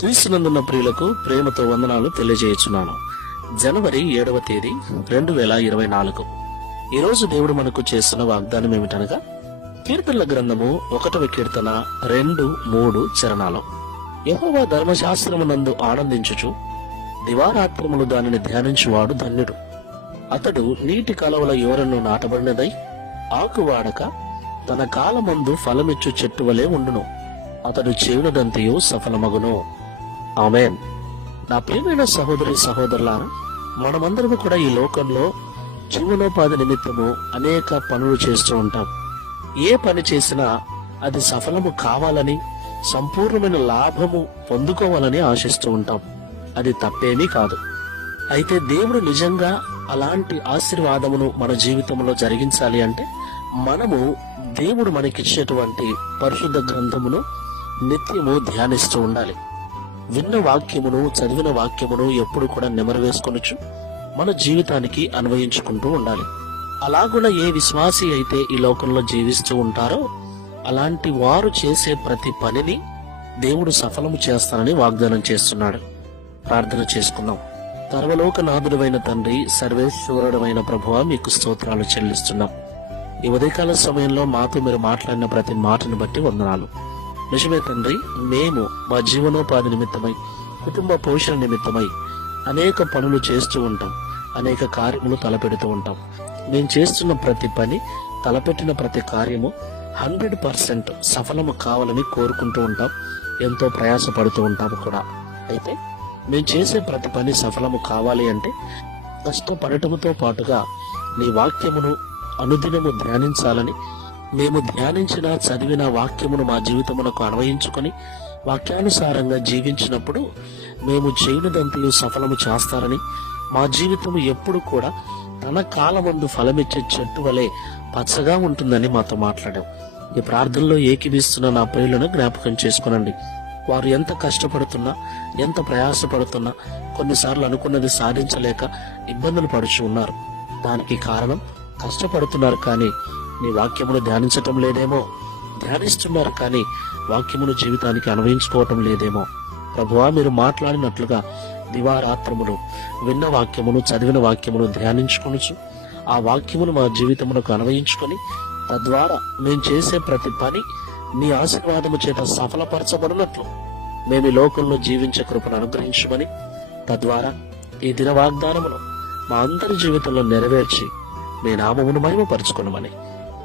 క్రీస్తునందున్న ప్రియులకు ప్రేమతో వందనాలు తెలియజేయుచున్నాను. జనవరి ఏడవ తేదీ రెండు వేల ఇరవై నాలుగు. ఈ రోజు దేవుడు మనకు చేస్తున్న వాగ్దానం ఏమిటనగా కీర్తనల గ్రంథము ఒకటవ కీర్తన రెండు మూడు చరణాలు. యెహోవా ధర్మశాస్త్రమునందు ఆనందించుచు దివారాత్రములు దానిని ధ్యానించువాడు ధన్యుడు. అతడు నీటి కలవల యోరను నాటబడినదై ఆకువాడక తన కాలమందు ఫలమిచ్చు చెట్టు వలె ఉండును. అతడు చేయునదంతయు సఫలమగును. ఆమెన్. నా ప్రియమైన సహోదరి సహోదరులారా మనమందరము కూడా ఈ లోకంలో జీవనోపాధి నిమిత్తము అనేక పనులు చేస్తూ ఉంటాం. ఏ పని చేసినా అది సఫలము కావాలని సంపూర్ణమైన లాభము పొందుకోవాలని ఆశిస్తూ ఉంటాం. అది తప్పేమీ కాదు. అయితే దేవుడు నిజంగా అలాంటి ఆశీర్వాదమును మన జీవితంలో జరిగించాలి అంటే మనము దేవుడు మనకిచ్చేటువంటి పరిశుద్ధ గ్రంథమును నిత్యము ధ్యానిస్తూ ఉండాలి. విన్న వాక్యమును చదివిన వాక్యమును ఎప్పుడు కూడా నెమరవేసుకొనొచ్చు మన జీవితానికి అన్వయించుకుంటూ ఉండాలి. అలాగున ఏ విశ్వాసి అయితే ఈ లోకంలో జీవిస్తూ ఉంటారో అలాంటి వారు చేసే ప్రతి పనిని దేవుడు సఫలము చేస్తానని వాగ్దానం చేస్తున్నాడు. ప్రార్థన చేసుకుందాం. సర్వలోకనాథుడమైన తండ్రి సర్వేశ్వరుడమైన ప్రభువ మీకు స్తోత్రాలు చెల్లిస్తున్నాం. ఈ ఉదయకాల సమయంలో మాతో మీరు మాట్లాడిన ప్రతి మాటను బట్టి వందనాలు. నిజమే తండ్రి మేము మా జీవనోపాధి నిమిత్తమై కుటుంబ పోషణ నిమిత్తమై అనేక పనులు చేస్తూ ఉంటాం అనేక కార్యములు తలపెడుతూ ఉంటాం. మేము చేస్తున్న ప్రతి పని తలపెట్టిన ప్రతి కార్యము హండ్రెడ్ పర్సెంట్ సఫలము కావాలని కోరుకుంటూ ఉంటాం ఎంతో ప్రయాసపడుతూ ఉంటాము కూడా. అయితే మేము చేసే ప్రతి పని సఫలము కావాలి అంటే కష్టపడటముతో పాటుగా నీ వాక్యమును అనుదినము ధ్యానించాలని మేము ధ్యానించిన చదివిన వాక్యమును మా జీవితమునకు అన్వయించుకొని వాక్యానుసారంగా జీవించినప్పుడు మేము చేయనిదంతయు సఫలము చేస్తారని మా జీవితం ఎప్పుడు కూడా తన కాలమందు ఫలమిచ్చే చెట్టు వలె పచ్చగా ఉంటుందని మాతో మాట్లాడాం ఈ ప్రార్థనలో ఏకీభిస్తున్న నా ప్రియులను జ్ఞాపకం చేసుకునండి. వారు ఎంత కష్టపడుతున్నా ఎంత ప్రయాసపడుతున్నా కొన్నిసార్లు అనుకున్నది సాధించలేక ఇబ్బందులు పడుచు ఉన్నారు. దానికి కారణం కష్టపడుతున్నారు కానీ నీ వాక్యమును ధ్యానించటం లేదేమో. ధ్యానిస్తున్నారు కానీ వాక్యమును జీవితానికి అన్వయించుకోవటం లేదేమో. ప్రభువా మీరు మాట్లాడినట్లుగా దివారాత్రములు విన్న వాక్యమును చదివిన వాక్యమును ధ్యానించుకొనుచు ఆ వాక్యమును మా జీవితమునకు అన్వయించుకొని తద్వారా మేము చేసే ప్రతి పని నీ ఆశీర్వాదము చేత సఫలపరచబడినట్లు మేము ఈ లోకంలో జీవించే కృపను అనుగ్రహించమని తద్వారా ఈ దిన వాగ్దానమును మా అందరి జీవితంలో నెరవేర్చి మీ నామమును మహిమపరచుకునమని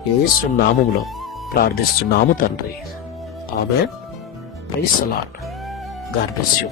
యేసు నామములో ప్రార్థిస్తున్నాము తండ్రి. ఆమె ప్రైస్ అలాడ్ గాడ్ బ్లెస్ యూ.